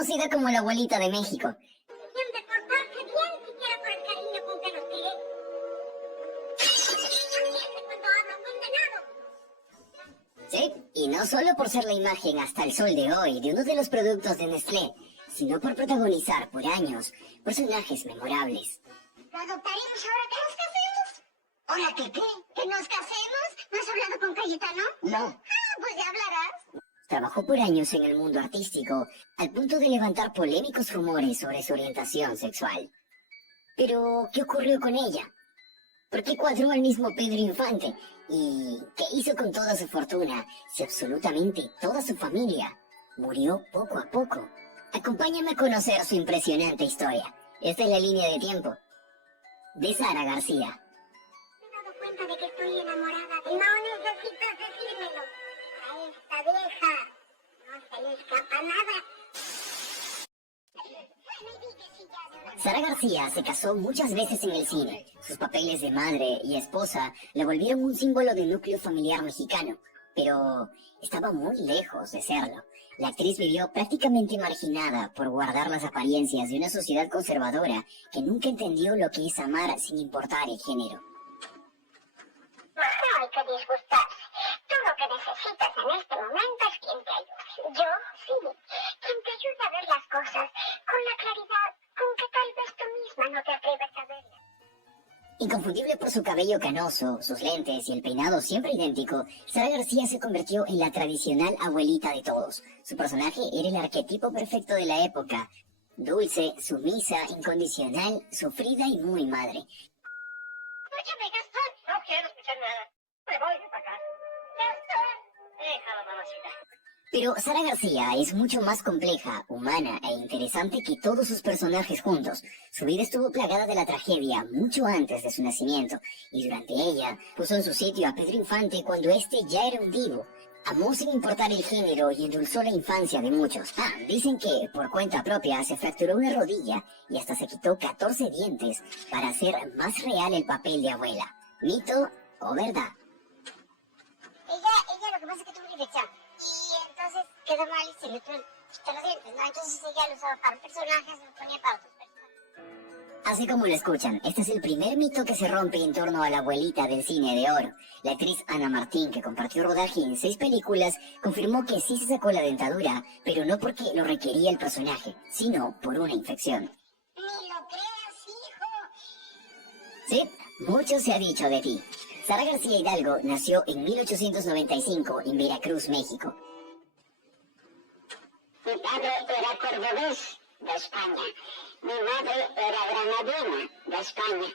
conocida como la abuelita de México. De portarse bien, siquiera por el cariño con que nos tiene. Cuando habla un condenado. Sí, y no solo por ser la imagen hasta el sol de hoy de uno de los productos de Nestlé, sino por protagonizar por años personajes memorables. ¿Lo adoptaremos ahora que nos casemos? ¿Ahora que qué? ¿Que nos casemos? ¿No has hablado con Cayetano? No. Ah, pues ya hablarás. Trabajó por años en el mundo artístico, al punto de levantar polémicos rumores sobre su orientación sexual. Pero, ¿qué ocurrió con ella? ¿Por qué cuadró al mismo Pedro Infante? ¿Y qué hizo con toda su fortuna si absolutamente toda su familia murió poco a poco? Acompáñame a conocer su impresionante historia. Esta es la línea de tiempo de Sara García. Me he dado cuenta de que estoy enamorada. No necesitas decírmelo. A esta vieja no se le escapa nada. Sara García se casó muchas veces en el cine. Sus papeles de madre y esposa la volvieron un símbolo del núcleo familiar mexicano, pero estaba muy lejos de serlo. La actriz vivió prácticamente marginada por guardar las apariencias de una sociedad conservadora que nunca entendió lo que es amar sin importar el género. No hay que disgustarse. Tú lo que necesitas en este momento es quien te ayude. Yo, sí. Quien te ayude a ver las cosas con la claridad con que tal vez tú misma no te atreves a verlas. Inconfundible por su cabello canoso, sus lentes y el peinado siempre idéntico, Sara García se convirtió en la tradicional abuelita de todos. Su personaje era el arquetipo perfecto de la época. Dulce, sumisa, incondicional, sufrida y muy madre. Óyeme, Gastón. No quiero escuchar nada. Me voy de para acá. Gastón. Déjalo, mamacita. Pero Sara García es mucho más compleja, humana e interesante que todos sus personajes juntos. Su vida estuvo plagada de la tragedia mucho antes de su nacimiento, y durante ella puso en su sitio a Pedro Infante cuando éste ya era un divo. Amó sin importar el género y endulzó la infancia de muchos. Dicen que por cuenta propia se fracturó una rodilla y hasta se quitó 14 dientes para hacer más real el papel de abuela. ¿Mito o verdad? Ella lo que pasa es que tuvo una infección. Y entonces quedó mal y se le quitó los dientes, ¿no? Entonces ella lo usaba para personajes, lo ponía para otros personajes. Así como lo escuchan, este es el primer mito que se rompe en torno a la abuelita del cine de oro. La actriz Ana Martín, que compartió rodaje en 6 películas, confirmó que sí se sacó la dentadura, pero no porque lo requería el personaje, sino por una infección. Ni lo creas, hijo. Sí, mucho se ha dicho de ti. Sara García Hidalgo nació en 1895 en Veracruz, México. Mi padre era cordobés de España. Mi madre era granadina de España.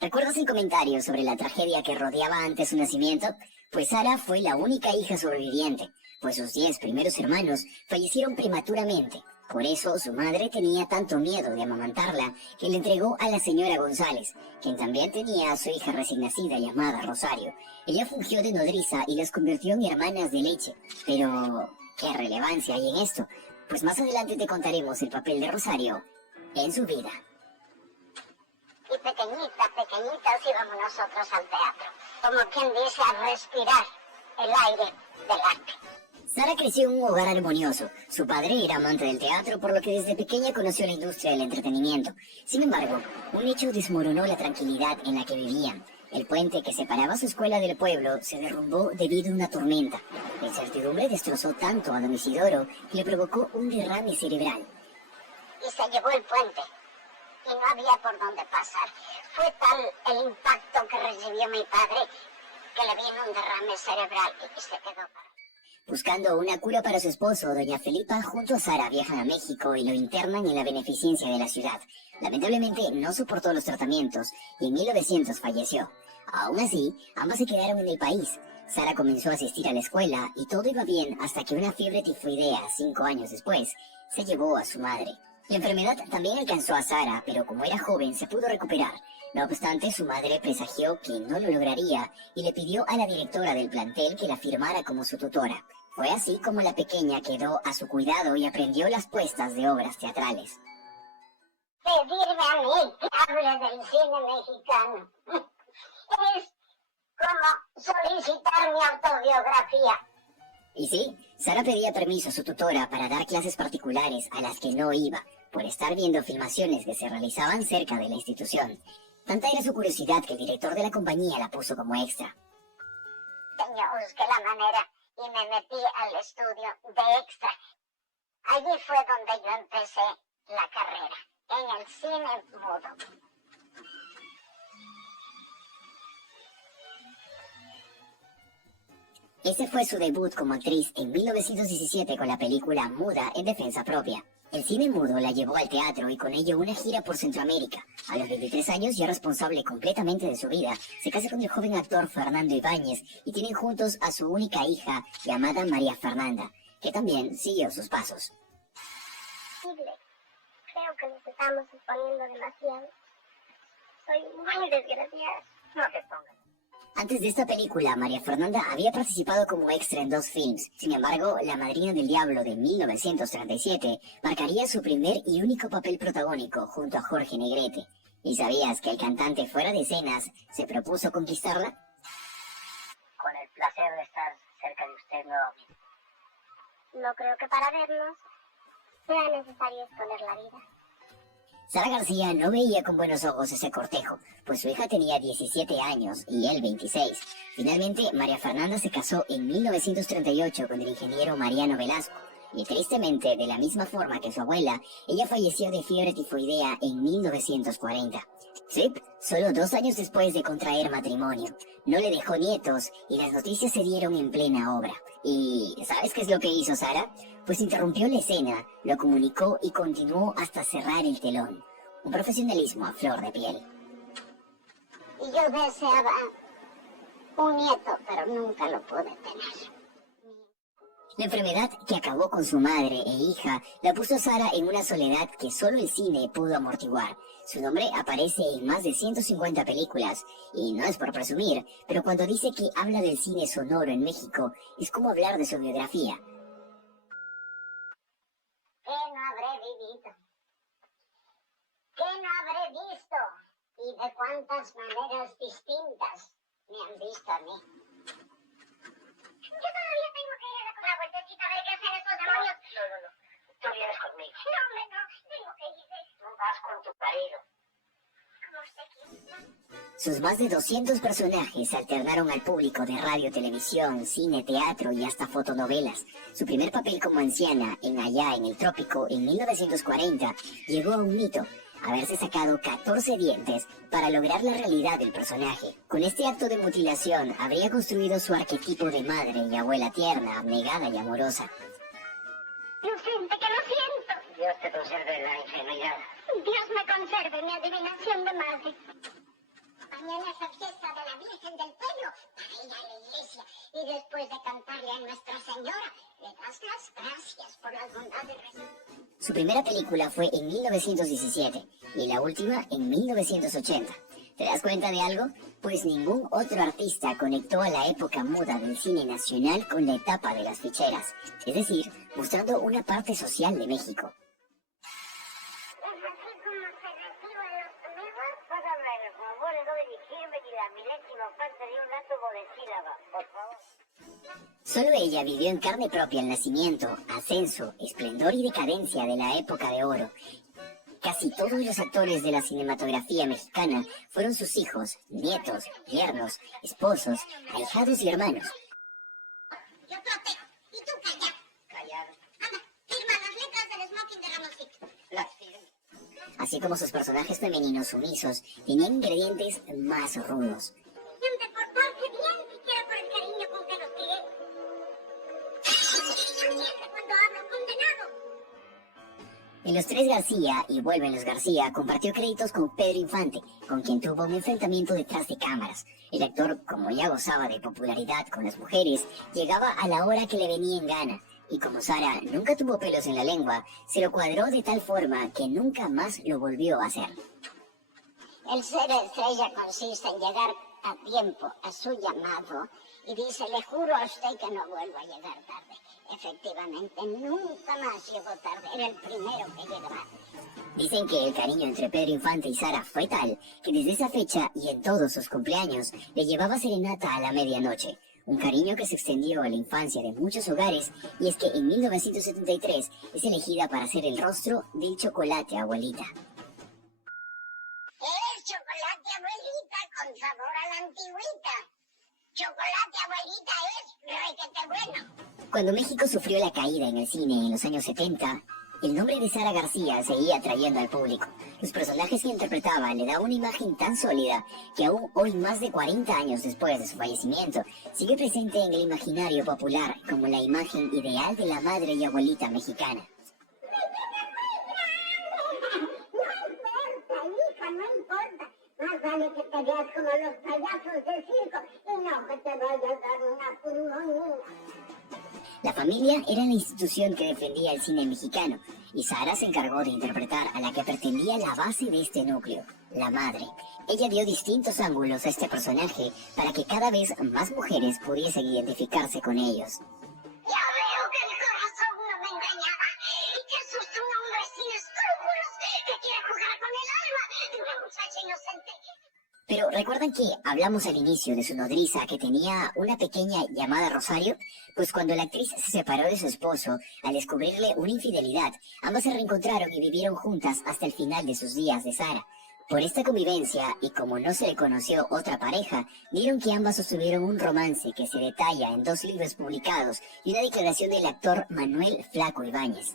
¿Recuerdas el comentario sobre la tragedia que rodeaba antes su nacimiento? Pues Sara fue la única hija sobreviviente, pues sus 10 primeros hermanos fallecieron prematuramente. Por eso su madre tenía tanto miedo de amamantarla que le entregó a la señora González, quien también tenía a su hija recién nacida llamada Rosario. Ella fungió de nodriza y las convirtió en hermanas de leche. Pero, ¿qué relevancia hay en esto? Pues más adelante te contaremos el papel de Rosario en su vida. Y pequeñitas íbamos nosotros al teatro. Como quien dice, a respirar el aire del arte. Sara creció en un hogar armonioso. Su padre era amante del teatro, por lo que desde pequeña conoció la industria del entretenimiento. Sin embargo, un hecho desmoronó la tranquilidad en la que vivían. El puente que separaba su escuela del pueblo se derrumbó debido a una tormenta. La incertidumbre destrozó tanto a don Isidoro que le provocó un derrame cerebral. Y se llevó el puente. Y no había por dónde pasar. Fue tal el impacto que recibió mi padre que le vino un derrame cerebral y se quedó parado. Buscando una cura para su esposo, doña Felipa junto a Sara viajan a México y lo internan en la beneficencia de la ciudad. Lamentablemente no soportó los tratamientos y en 1900 falleció. Aún así, ambas se quedaron en el país. Sara comenzó a asistir a la escuela y todo iba bien hasta que una fiebre tifoidea 5 años después se llevó a su madre. La enfermedad también alcanzó a Sara, pero como era joven se pudo recuperar. No obstante, su madre presagió que no lo lograría y le pidió a la directora del plantel que la firmara como su tutora. Fue así como la pequeña quedó a su cuidado y aprendió las puestas de obras teatrales. Pedirme a mí que hable del cine mexicano es como solicitar mi autobiografía. Y sí, Sara pedía permiso a su tutora para dar clases particulares a las que no iba, por estar viendo filmaciones que se realizaban cerca de la institución. Tanta era su curiosidad que el director de la compañía la puso como extra. Busqué la manera y me metí al estudio de extra. Allí fue donde yo empecé la carrera, en el cine mudo. Ese fue su debut como actriz en 1917 con la película Muda en defensa propia. El cine mudo la llevó al teatro y con ello una gira por Centroamérica. A los 23 años, ya responsable completamente de su vida, se casa con el joven actor Fernando Ibáñez y tienen juntos a su única hija, llamada María Fernanda, que también siguió sus pasos. Creo que nos estamos exponiendo demasiado. Soy muy desgraciada. No te pongas. Antes de esta película, María Fernanda había participado como extra en 2 films. Sin embargo, La Madrina del Diablo de 1937 marcaría su primer y único papel protagónico junto a Jorge Negrete. ¿Y sabías que el cantante fuera de escenas se propuso conquistarla? Con el placer de estar cerca de usted nuevamente. No creo que para vernos sea necesario exponer la vida. Sara García no veía con buenos ojos ese cortejo, pues su hija tenía 17 años y él 26. Finalmente, María Fernanda se casó en 1938 con el ingeniero Mariano Velasco, y tristemente, de la misma forma que su abuela, ella falleció de fiebre tifoidea en 1940. Sí, solo 2 años después de contraer matrimonio. No le dejó nietos y las noticias se dieron en plena obra. ¿Y sabes qué es lo que hizo Sara? Pues interrumpió la escena, lo comunicó y continuó hasta cerrar el telón. Un profesionalismo a flor de piel. Y yo deseaba un nieto, pero nunca lo pude tener. La enfermedad que acabó con su madre e hija la puso a Sara en una soledad que solo el cine pudo amortiguar. Su nombre aparece en más de 150 películas, y no es por presumir, pero cuando dice que habla del cine sonoro en México, es como hablar de su biografía. ¿Qué no habré vivido? ¿Qué no habré visto? ¿Y de cuántas maneras distintas me han visto a mí? Yo todavía tengo que ir a dar una vueltecita a ver qué hacen esos demonios. No. Tú vienes conmigo. No, hombre, no. Tengo que ir. Tú vas con tu marido. Como usted quiera. Sus más de 200 personajes alternaron al público de radio, televisión, cine, teatro y hasta fotonovelas. Su primer papel como anciana en Allá en el Trópico en 1940 llegó a un mito: haberse sacado 14 dientes para lograr la realidad del personaje. Con este acto de mutilación habría construido su arquetipo de madre y abuela tierna, abnegada y amorosa. Inocente, que lo siento. Dios te conserve la ingenuidad. Dios me conserve mi adivinación de madre. Mañana es la fiesta de la Virgen del Pueblo para ir a la iglesia y después de cantarle a Nuestra Señora, le das las gracias por las bondades recibidas. Su primera película fue en 1917 y la última en 1980. ¿Te das cuenta de algo? Pues ningún otro artista conectó a la época muda del cine nacional con la etapa de las ficheras, es decir, mostrando una parte social de México. Es así como se reciben los amigos. Hágame el favor de no dirigirme ni la milésima parte de un átomo de sílaba, por favor. Solo ella vivió en carne propia el nacimiento, ascenso, esplendor y decadencia de la época de oro. Casi todos los actores de la cinematografía mexicana fueron sus hijos, nietos, yernos, esposos, ahijados y hermanos. Yo planteo. Y tú calla. Callado. Anda, firma las letras del smoking de Ramoncito. Las firme. Así como sus personajes femeninos sumisos, tenían ingredientes más rudos. Deben de portarse bien siquiera por el cariño con que los crié. Siempre cuando hablo condenado. En Los Tres García y Vuelven los García compartió créditos con Pedro Infante, con quien tuvo un enfrentamiento detrás de cámaras. El actor, como ya gozaba de popularidad con las mujeres, llegaba a la hora que le venía en gana. Y como Sara nunca tuvo pelos en la lengua, se lo cuadró de tal forma que nunca más lo volvió a hacer. El ser estrella consiste en llegar a tiempo a su llamado y dice, le juro a usted que no vuelvo a llegar tarde. Efectivamente, nunca más llegó tarde, era el primero que llegaba. Dicen que el cariño entre Pedro Infante y Sara fue tal que desde esa fecha y en todos sus cumpleaños le llevaba serenata a la medianoche. un cariño que se extendió a la infancia de muchos hogares, y es que en 1973 es elegida para ser el rostro del chocolate abuelita. Es chocolate abuelita con sabor a la antigüita. Chocolate abuelita es requete bueno. Cuando México sufrió la caída en el cine en los años 70, el nombre de Sara García seguía atrayendo al público. Los personajes que interpretaba le daban una imagen tan sólida que aún hoy, más de 40 años después de su fallecimiento, sigue presente en el imaginario popular como la imagen ideal de la madre y abuelita mexicana. No importa. Más vale que te veas como los payasos del circo y no que te vaya a dar una pulmonía. La familia era la institución que defendía el cine mexicano, y Sara se encargó de interpretar a la que pretendía la base de este núcleo, la madre. Ella dio distintos ángulos a este personaje para que cada vez más mujeres pudiesen identificarse con ellos. Ya veo que el corazón no me engañaba y que sos un hombre sin escrúpulos que quiere jugar con el alma de una muchacha inocente. Pero ¿recuerdan que hablamos al inicio de su nodriza que tenía una pequeña llamada Rosario? Pues cuando la actriz se separó de su esposo, al descubrirle una infidelidad, ambas se reencontraron y vivieron juntas hasta el final de sus días de Sara. Por esta convivencia, y como no se le conoció otra pareja, vieron que ambas sostuvieron un romance que se detalla en 2 libros publicados y una declaración del actor Manuel Flaco Ibáñez.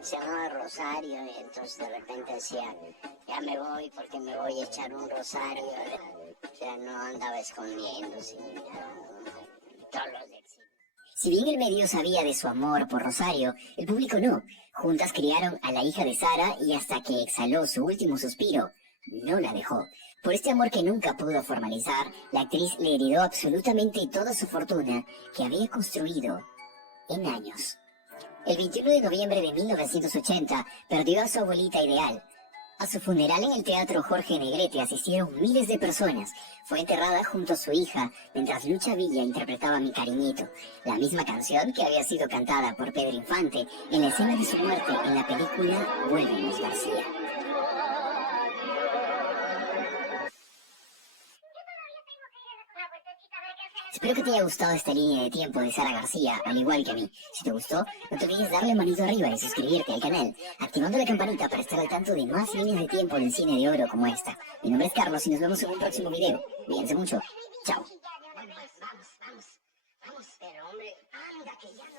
Se llamaba Rosario y entonces de repente decía, ya me voy porque me voy a echar un rosario. O sea, no andaba escondiéndose, todos los éxitos. Si bien el medio sabía de su amor por Rosario, el público no. Juntas criaron a la hija de Sara y hasta que exhaló su último suspiro, no la dejó. Por este amor que nunca pudo formalizar, la actriz le heredó absolutamente toda su fortuna que había construido en años. El 21 de noviembre de 1980 perdió a su abuelita ideal. A su funeral en el Teatro Jorge Negrete asistieron miles de personas. Fue enterrada junto a su hija mientras Lucha Villa interpretaba Mi Cariñito, la misma canción que había sido cantada por Pedro Infante en la escena de su muerte en la película Vuélvenos, García. Espero que te haya gustado esta línea de tiempo de Sara García, al igual que a mí. Si te gustó, no te olvides darle manito arriba y suscribirte al canal, activando la campanita para estar al tanto de más líneas de tiempo del cine de oro como esta. Mi nombre es Carlos y nos vemos en un próximo video. Cuídense mucho. Chao. Vamos, pero hombre, anda que ya no.